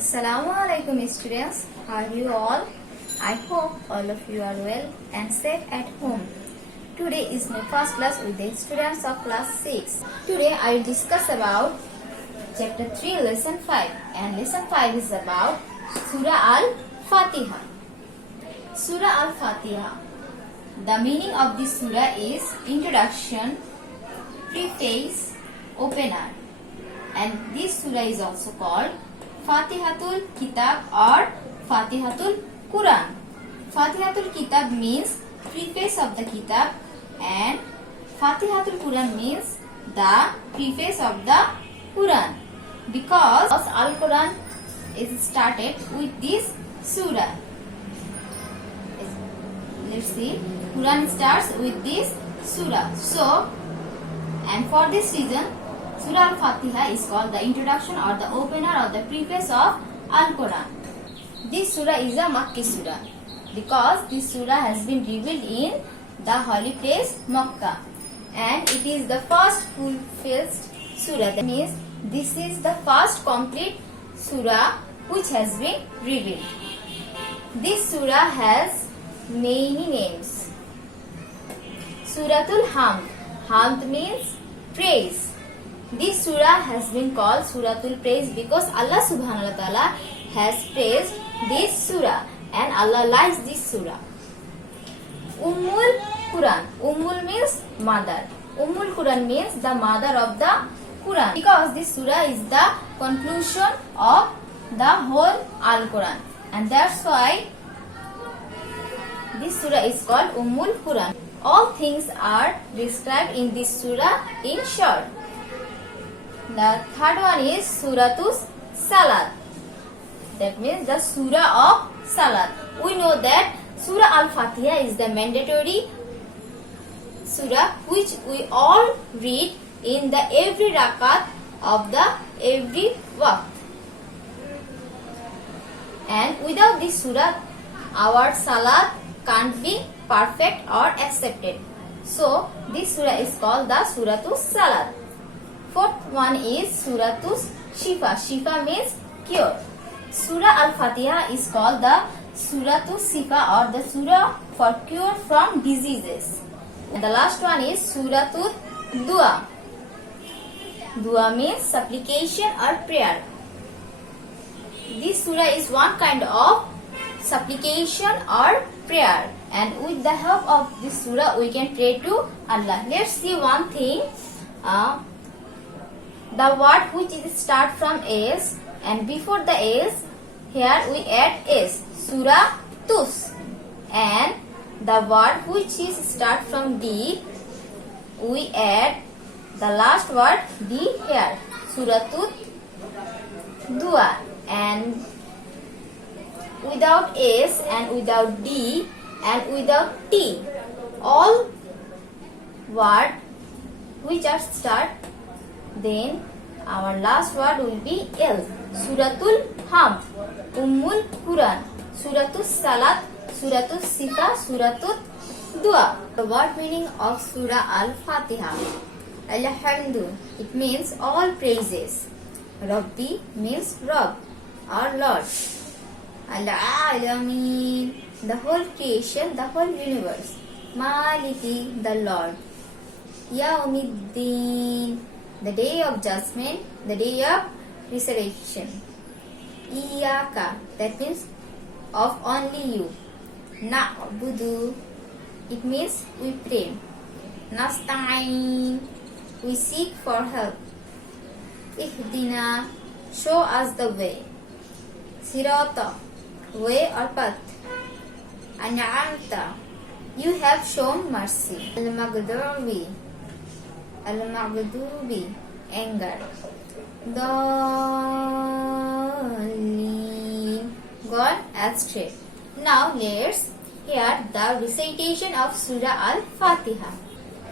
Assalamu alaikum students, how are you all? I hope all of you are well and safe at home. Today is my first class with the students of class 6. Today I will discuss about chapter 3 lesson 5 and lesson 5 is about Surah Al-Fatiha. Surah Al-Fatiha. The meaning of this surah is introduction, preface, opener, and this surah is also called Fatihatul Kitab or Fatihatul Quran. Fatihatul Kitab means preface of the Kitab and Fatihatul Quran means the preface of the Quran, because Al-Quran is started with this surah. Let's see, Quran starts with this surah. So, and for this reason, Surah Al-Fatiha is called the introduction or the opener or the preface of Al-Quran. This surah is a Makki surah because this surah has been revealed in the holy place Makkah, and it is the first full-fledged surah. That means this is the first complete surah which has been revealed. This surah has many names. Suratul Hamd. Hamd means praise. This surah has been called Suratul Praise because Allah subhanahu wa ta'ala has praised this surah and Allah likes this surah. Ummul Quran. Ummul means mother. Ummul Quran means the mother of the Quran because this surah is the conclusion of the whole Al-Quran, and that's why this surah is called Ummul Quran. All things are described in this surah in short. The third one is Suratus Salat. That means the surah of Salat. We know that Surah Al-Fatiha is the mandatory surah which we all read in the every rakat of the every waqt. And without this surah, our salat can't be perfect or accepted. So this surah is called the Suratus Salat. Fourth one is Suratus Shifa. Shifa means cure. Surah Al-Fatiha is called the Suratus Shifa or the surah for cure from diseases. And the last one is Suratul Dua. Dua means supplication or prayer. This surah is one kind of supplication or prayer, and with the help of this surah we can pray to Allah. Let's see one thing. The word which is start from S and before the S, here we add S, Surah Tus, and the word which is start from D, we add the last word D here, Suratul Dua, and without S and without D and without T, all word which are start, then our last word will be L. Suratul Hamd, Ummul Quran, Suratul Salat, Suratul Sifa, Suratul Dua. The word meaning of Surah Al-Fatiha. Alhamdu, it means all praises. Rabbi means Rabb or Lord. Al-Alamin, the whole creation, the whole universe. Maliki, the Lord. Yawmiddin, the day of judgment, the day of resurrection. Iyaka, that means of only you. Na'budu, it means we pray. Nasta'in, we seek for help. Ihdina, show us the way. Sirata, way or path. An'amta, you have shown mercy. Al-Maghdubi, Al-Maghdubi, anger. Dhalin, gone astray. Now let's hear the recitation of Surah Al-Fatiha.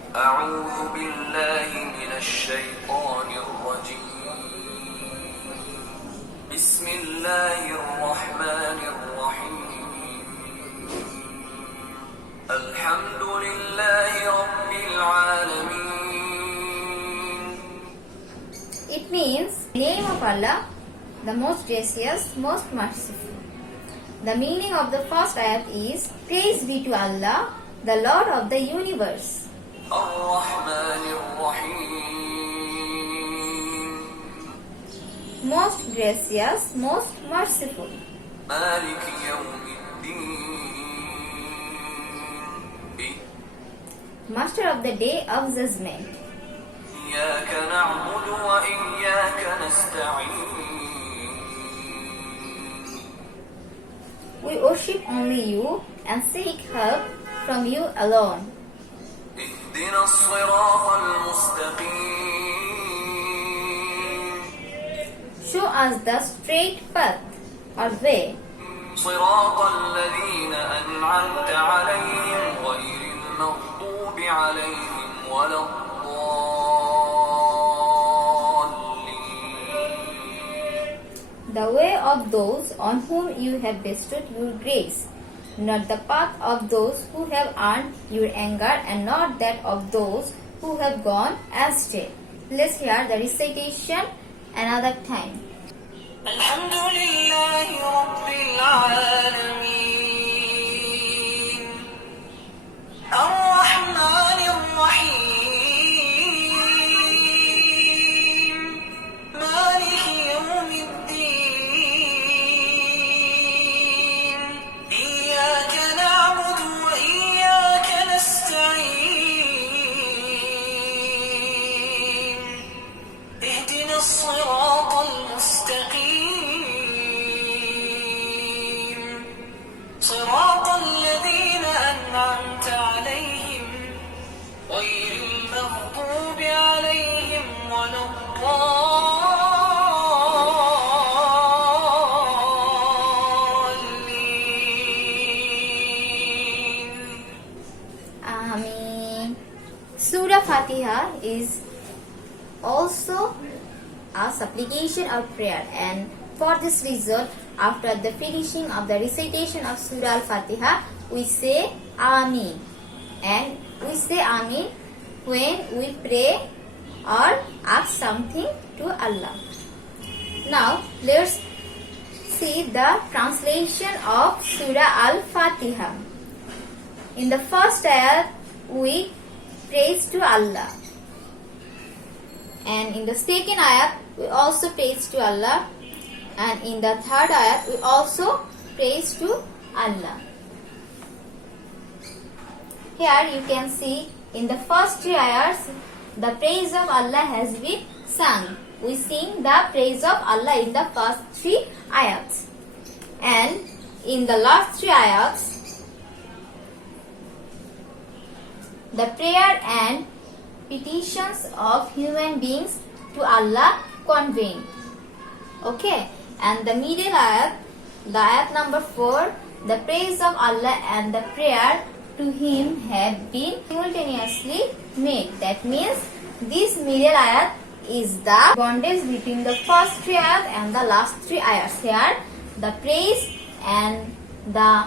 أعوذ بالله من الشيطان الرجيم. بسم الله الرحمن الرحيم. الحمد لله رب العالمين. It means name of Allah, the most gracious, most merciful. The meaning of the first ayat is, praise be to Allah, the Lord of the universe. الرحمن الرحيم Most gracious, most merciful. مالك يوم الدين Master of the day of judgment. إياك نعبد وإياك نستعين We worship only you and seek help from you alone. اهدنا الصراط المستقيم Show us the straight path or way. صراط الذين أنعمت عليهم غير المغضوب عليهم ولا الضالين The way of those on whom you have bestowed your grace, not the path of those who have earned your anger, and not that of those who have gone astray. Let's hear the recitation another time. الحمد لله رب العالمين الرحمن الرحيم مالك يوم الدين إياك نعبد وإياك نستعين اهدنا الصراط المستقيم صراط الذين أنعمت عليهم غير المغضوب عليهم ولا الضالين Ameen. Surah Fatiha is also a supplication or prayer, and for this reason, after the finishing of the recitation of Surah Al-Fatiha, we say Ameen. And we say Ameen when we pray or ask something to Allah. Now, let's see the translation of Surah Al-Fatiha. In the first ayat, we praise to Allah. And in the second ayat, we also praise to Allah. And in the third ayat, we also praise to Allah. Here you can see in the first three ayats, the praise of Allah has been sung. We sing the praise of Allah in the first three ayats. And in the last three ayats, the prayer and petitions of human beings to Allah conveyed. Okay, and the middle ayat, the ayat number 4, the praise of Allah and the prayer to Him have been simultaneously made. That means this middle ayat is the bondage between the first three ayat and the last three ayats. Here, the praise and the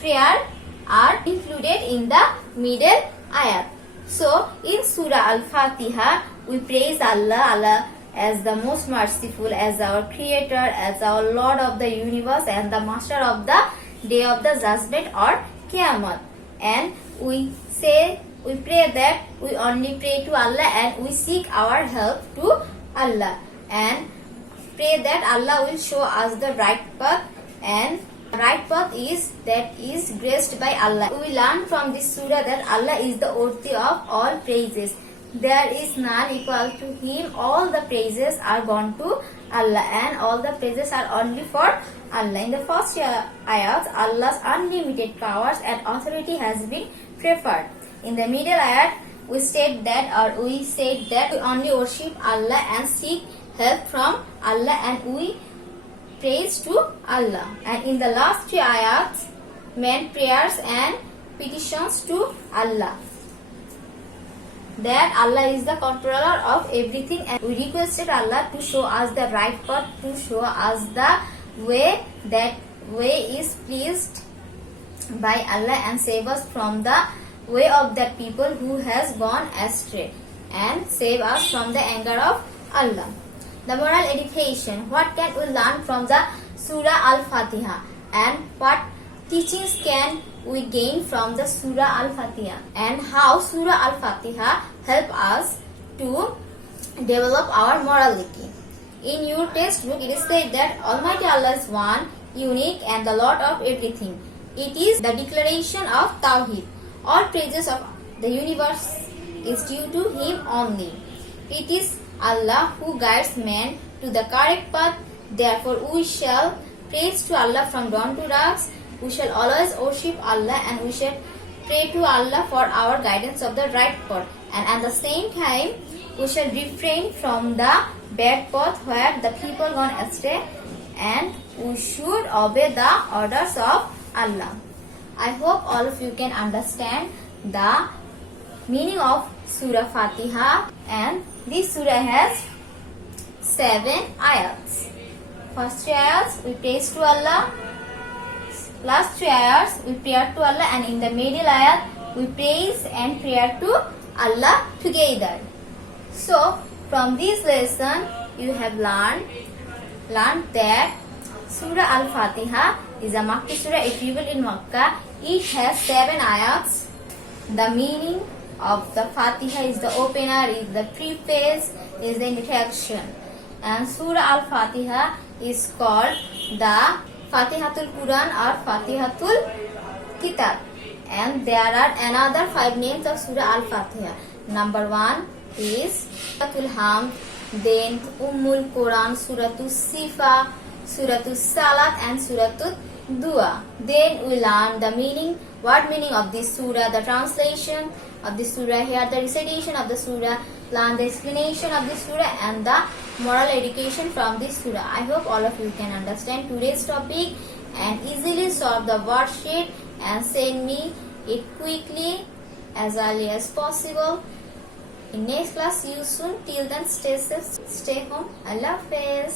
prayer are included in the middle ayat. So, in Surah Al-Fatiha, we praise Allah as the most merciful, as our creator, as our Lord of the universe, and the master of the day of the judgment or Qiyamah. And we pray that we only pray to Allah and we seek our help to Allah. And pray that Allah will show us the right path, and the right path is graced by Allah. We learn from this surah that Allah is the worthy of all praises. There is none equal to Him. All the praises are gone to Allah, and all the praises are only for Allah. In the first ayat, Allah's unlimited powers and authority has been preferred. In the middle ayat, we said that we only worship Allah and seek help from Allah, and we praise to Allah. And in the last three ayats, meant prayers and petitions to Allah, that Allah is the controller of everything, and we requested Allah to show us the right path, to show us the way that way is pleased by Allah, and save us from the way of that people who has gone astray, and save us from the anger of Allah. The moral education. What can we learn from the Surah Al-Fatiha? And what teachings can we gain from the Surah Al-Fatiha? And how Surah Al-Fatiha help us to develop our morality? In your textbook, it is said that Almighty Allah is one, unique, and the Lord of everything. It is the declaration of Tawheed. All praises of the universe is due to Him only. It is Allah who guides man to the correct path. Therefore, we shall praise to Allah from dawn to dusk. We shall always worship Allah and we shall pray to Allah for our guidance of the right path. And at the same time, we shall refrain from the bad path where the people gone astray, and we should obey the orders of Allah. I hope all of you can understand the meaning of Surah Fatiha, and this surah has 7 ayats. First 3 ayats we praise to Allah, last 3 ayats we pray to Allah, and in the middle ayat we praise and pray to Allah together. So from this lesson you have learned that Surah Al-Fatiha is a Makki surah attributable in Makkah. It has 7 ayats. The meaning of the Fatiha is the opener, is the preface, is the introduction. And Surah Al-Fatiha is called the Fatihatul Quran or Fatihatul Kitab. And there are another 5 names of Surah Al-Fatiha. Number 1 is Suratul Hamd, then Ummul Quran, Suratul Sifa, Suratul Salat, and Suratul Dua. Then we learn the meaning, word meaning of this surah, the translation of this surah, here the recitation of the surah, learn the explanation of this surah, and the moral education from this surah. I hope all of you can understand today's topic and easily solve the worksheet and send me it quickly as early as possible. In next class, see you soon. Till then, stay safe, stay home. Allah Hafiz.